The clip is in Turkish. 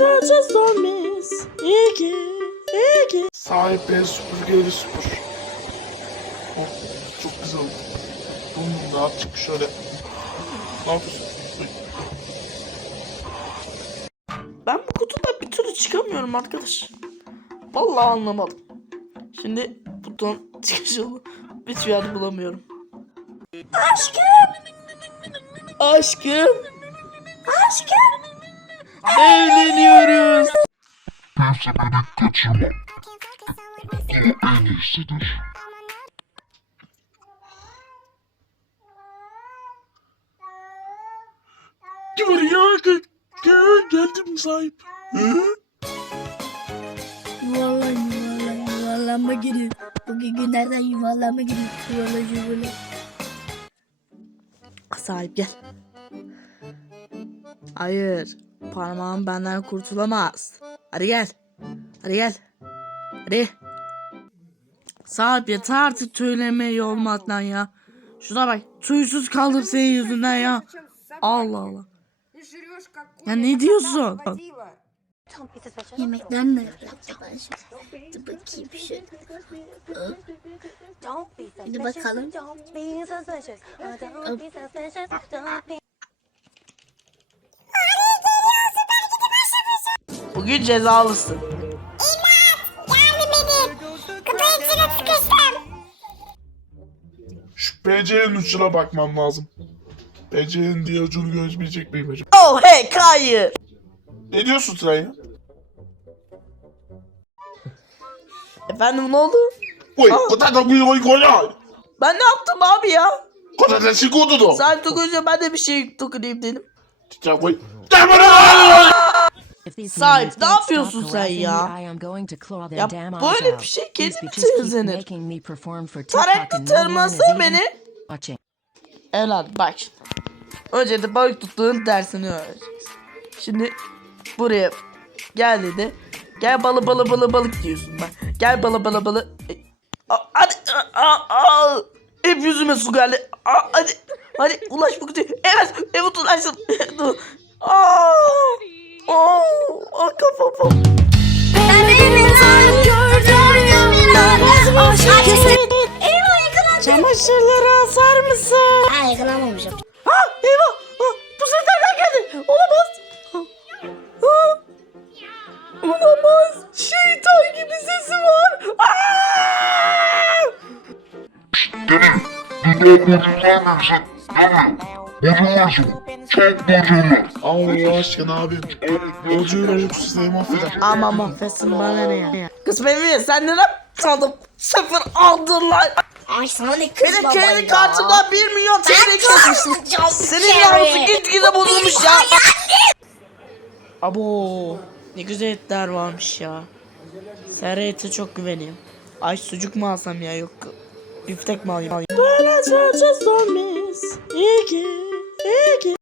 a zombies. İki, iki. Sahip el süpürgeyle süpür. Oh, çok güzel oldu. Dondum rahat çık şöyle. Ne yapıyorsun? Ben bu kutudan bir türlü çıkamıyorum arkadaş. Vallahi anlamadım. Şimdi buton çıkış yolu hiçbir yerde bulamıyorum. Aşkım. Aşkım. Aşkım. Evleniyoruz. Kimse beni kaçırma. Bu en iyisidir. Gel ya gel. Gel geldim sahip. Hı? Yuvarlan yuvarlan yuvarlanma geliyor. Bugün günlerden yuvarlanma geliyor. Yuvarlan yuvarlan. Sahip gel. Hayır. Parmağım benden kurtulamaz. Hadi gel. Hadi gel. Hadi. Sahip yeter artık tüyleme olmaktan ya. Şuna bak. Tüysüz kaldım senin yüzünden ya. Allah Allah. Ya ne diyorsun? Yemekler ne şimdi? Dur bakayım şöyle. Hadi bakalım. Bugün cezalısın. Şu PC'nin ucuna bakmam lazım. PC'nin diğer ucunu gözmeyecek miyim acaba? Oh hey hayır. Ne diyorsun sen ya? Efendim ne oldu? Oy, Aa. kota da kuyu koy ya. Ben ne yaptım abi ya? Kota da sikudu do. Sahip dokununca ben de bir şey dokunayım dedim. Çiçek. Gel bana. Sahip, ne yapıyorsun sen ya? Ya böyle bir şey kendi mi temizlenir? Tarakla tırmasa beni. Evlat bak şimdi. Önce de balık tuttuğun dersini öğreneceksin. Şimdi buraya gel dedi. Gel balı balı balı balık diyorsun bak. Gel balı balı balı. E, a- Hadi. a- a- a- Hep yüzüme su geldi. A- Hadi. Hadi ulaş bu kutuya. Evet. Evet ulaşsın. Aa. mısın? Ha yakalanmamışım. Ha eyvah! Ha, bu ses nereden geldi? Olamaz. Ha, ha. Olamaz. Şeytan gibi sesi var. Aa! Gelin. Dünya bozulmamışsın. Gelin. Bozulmasın. Çok bozulur. Allah aşkına abim. Yolcuyu verip mahveder. Ama mahvetsin bana ne ya? Kız benim sen neden sandın? Sıfır aldın lan. Ay sana ne kız Benim baba kendi ya. kartımdan 1 milyon TL kesmişsin. Senin yavrusu gitgide bozulmuş ya. Abo ne güzel etler varmış ya. Serra ete çok güveniyorum. Ay sucuk mu alsam ya yok. Biftek mi alayım? Böyle